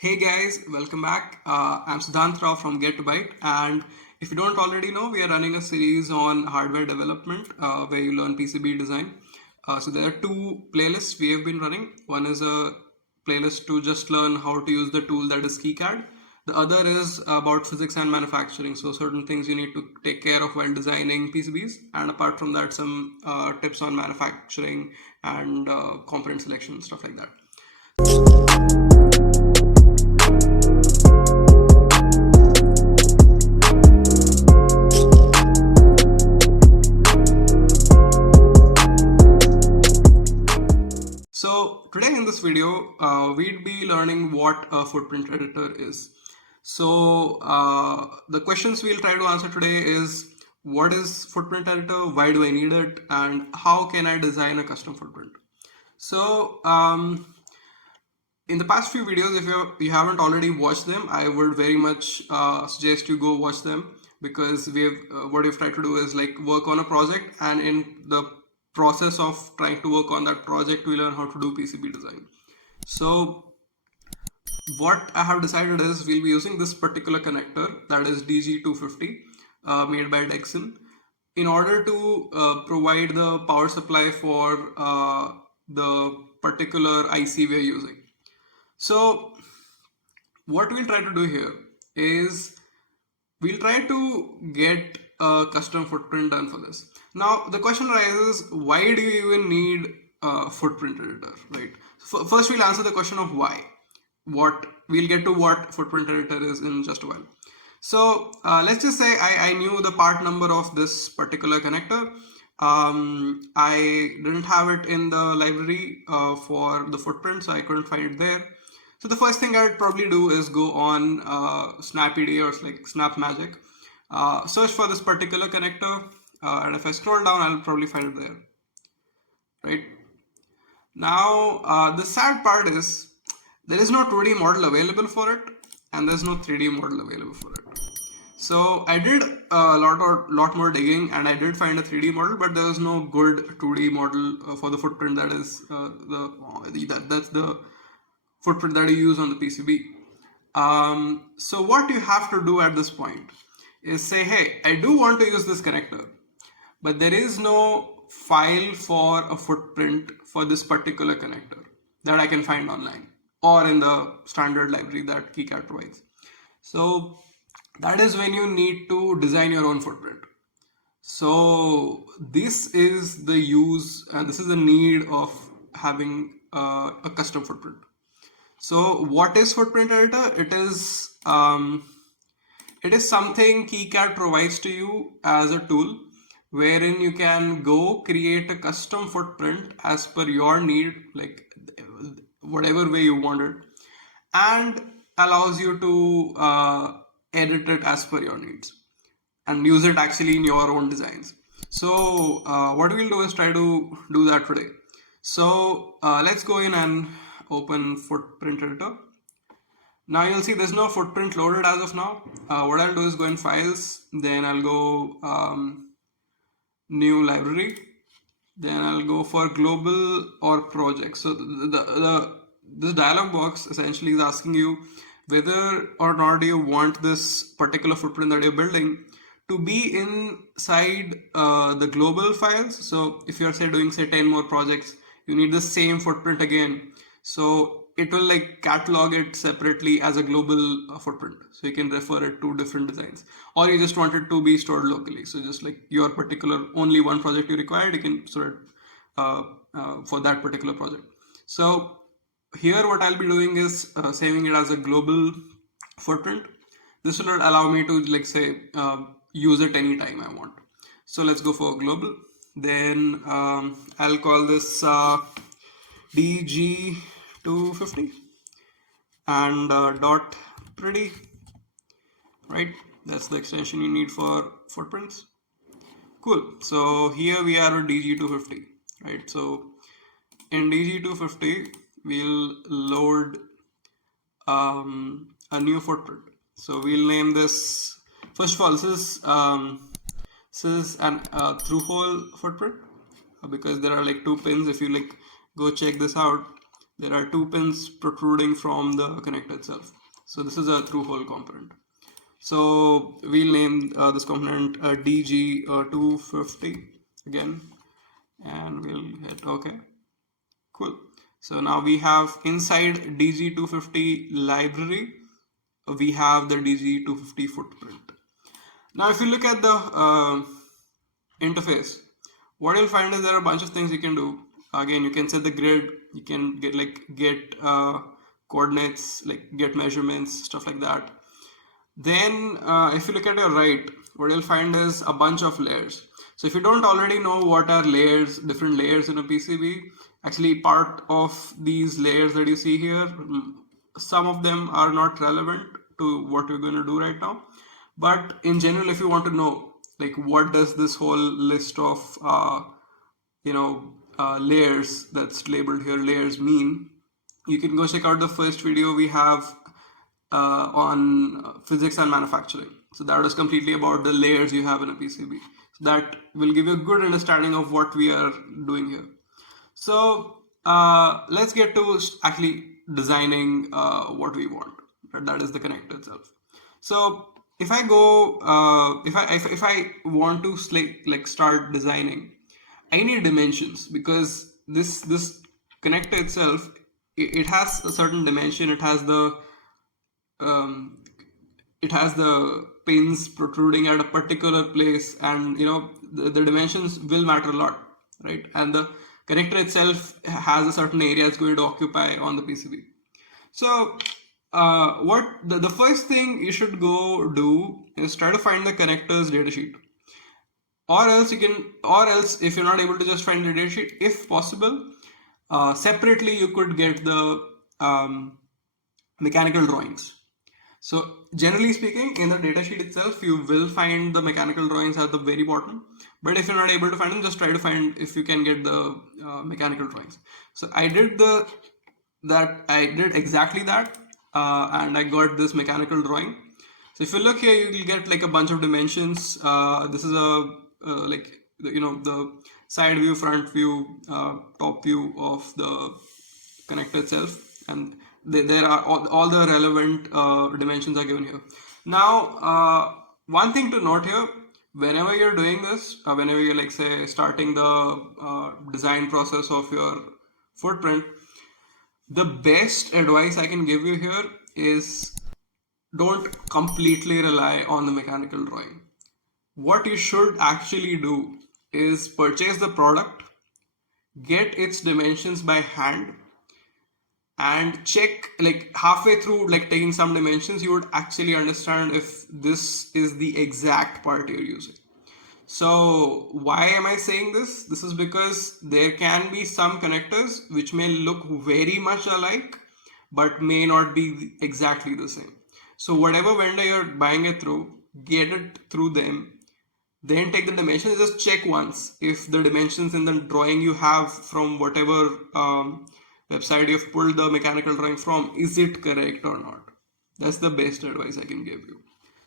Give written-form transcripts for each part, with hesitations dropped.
Hey guys, welcome back. I'm Siddhant Rao from Gettobyte, and if you don't already know, we are running a series on hardware development where you learn PCB design. So there are two playlists we have been running. One is a playlist to just learn how to use the tool that is Kicad. The other is about physics and manufacturing, so certain things you need to take care of while designing PCBs, and apart from that, some tips on manufacturing and component selection, stuff like that. So today in this video, we'd be learning what a footprint editor is. So the questions we'll try to answer today is, what is footprint editor, why do I need it, and how can I design a custom footprint? So in the past few videos, if you haven't already watched them, I would very much suggest you go watch them, because what we've tried to do is like work on a project, and in the process of trying to work on that project, we learn how to do PCB design. So what I have decided is we'll be using this particular connector, that is DG250, made by Dexon, in order to provide the power supply for the particular IC we are using. So what we'll try to do here is we'll try to get a custom footprint done for this. Now the question arises, why do you even need a footprint editor, right? First we'll answer the question of why. We'll get to what footprint editor is in just a while. So let's just say I knew the part number of this particular connector. I didn't have it in the library for the footprint, so I couldn't find it there. So the first thing I'd probably do is go on SnapED or like SnapMagic, search for this particular connector, and if I scroll down, I'll probably find it there, right? Now, the sad part is there is no 2D model available for it, and there's no 3D model available for it. So I did a lot more digging, and I did find a 3D model, but there was no good 2D model for the footprint that is that's the footprint that you use on the PCB. So what you have to do at this point is say, hey, I do want to use this connector, but there is no file for a footprint for this particular connector that I can find online or in the standard library that Kicad provides. So that is when you need to design your own footprint. So this is the use, and this is the need of having a custom footprint. So what is footprint editor? It is something Kicad provides to you as a tool, wherein you can go create a custom footprint as per your need, like whatever way you want it, and allows you to edit it as per your needs and use it actually in your own designs. So what we'll do is try to do that today. So let's go in and open footprint editor. Now you'll see there's no footprint loaded as of now. What I'll do is go in files, then I'll go new library, then I'll go for global or project. So this dialog box essentially is asking you whether or not you want this particular footprint that you're building to be inside the global files. So if you're doing 10 more projects, you need the same footprint again. So it will like catalog it separately as a global footprint, so you can refer it to different designs, or you just want it to be stored locally. So just like your particular only one project you required, you can store it for that particular project. So here what I'll be doing is saving it as a global footprint. This will allow me to use it anytime I want. So let's go for global. Then I'll call this DG250 and dot pretty, right? That's the extension you need for footprints. Cool. So here we are with DG250, right? So in DG250 we'll load a new footprint. So we'll name this, first of all, this is an through hole footprint, because there are like two pins. If you go check this out, there are 2 pins protruding from the connector itself. So this is a through hole component. So we'll name this component DG250 again, and we'll hit OK. Cool. So now we have inside DG250 library, we have the DG250 footprint. Now if you look at the interface, what you'll find is there are a bunch of things you can do. Again, you can set the grid, you can get coordinates, like get measurements, stuff like that. Then if you look at your right, what you'll find is a bunch of layers. So if you don't already know what are layers, different layers in a PCB, actually part of these layers that you see here, some of them are not relevant to what we're going to do right now. But in general, if you want to know, like what does this whole list of layers that's labeled here, layers, mean, you can go check out the first video we have on physics and manufacturing. So that was completely about the layers you have in a PCB. So that will give you a good understanding of what we are doing here. So let's get to actually designing what we want. That is the connector itself. So if I go, if I want to start designing, I need dimensions, because this connector itself, it has a certain dimension. It has the pins protruding at a particular place, and the dimensions will matter a lot, right? And the connector itself has a certain area it's going to occupy on the PCB. So what the first thing you should go do is try to find the connector's datasheet, or else if you're not able to just find the datasheet, if possible, separately you could get the mechanical drawings. So generally speaking, in the datasheet itself, you will find the mechanical drawings at the very bottom. But if you're not able to find them, just try to find if you can get the mechanical drawings. So I did exactly that, and I got this mechanical drawing. So if you look here, you will get like a bunch of dimensions. This is the side view, front view, top view of the connector itself, and there are all the relevant dimensions are given here. Now, one thing to note here, whenever you're doing this, whenever you're say starting the design process of your footprint, the best advice I can give you here is don't completely rely on the mechanical drawing. What you should actually do is purchase the product, get its dimensions by hand, and check, like halfway through taking some dimensions, you would actually understand if this is the exact part you're using. So why am I saying this? This is because there can be some connectors which may look very much alike but may not be exactly the same. So whatever vendor you're buying it through, get it through them, then take the dimensions. Just check once if the dimensions in the drawing you have from whatever website you've pulled the mechanical drawing from, is it correct or not? That's the best advice I can give you.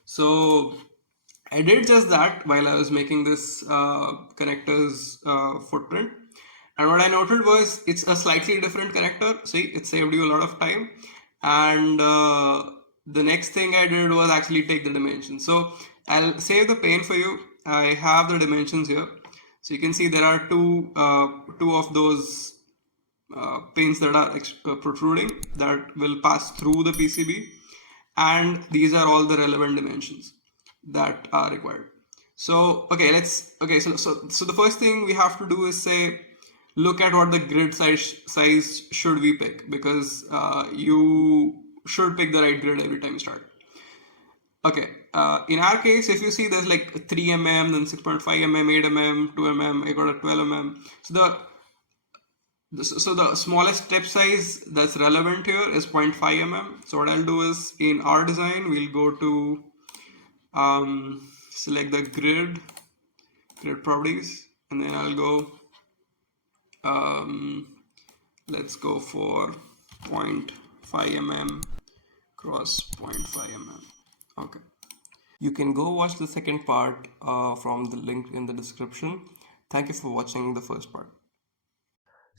So I did just that while I was making this connector's footprint, and what I noted was it's a slightly different connector. See, it saved you a lot of time. And the next thing I did was actually take the dimensions. So I'll save the pain for you. I have the dimensions here, so you can see there are two of those pins that are protruding that will pass through the PCB, and these are all the relevant dimensions that are required. So so the first thing we have to do is say, look at what the grid size should we pick, because you should pick the right grid every time you start. Okay, in our case, if you see, there's like 3 mm, then 6.5 mm, 8 mm, 2 mm, I got a 12 mm. So the smallest step size that's relevant here is 0.5 mm. So what I'll do is, in our design, we'll go to select the grid properties, and then I'll go, let's go for 0.5 mm cross 0.5 mm. Okay. You can go watch the second part from the link in the description. Thank you for watching the first part.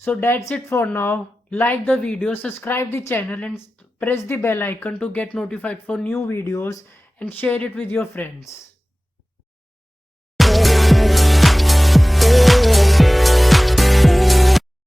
So that's it for now. Like the video, subscribe the channel and press the bell icon to get notified for new videos and share it with your friends.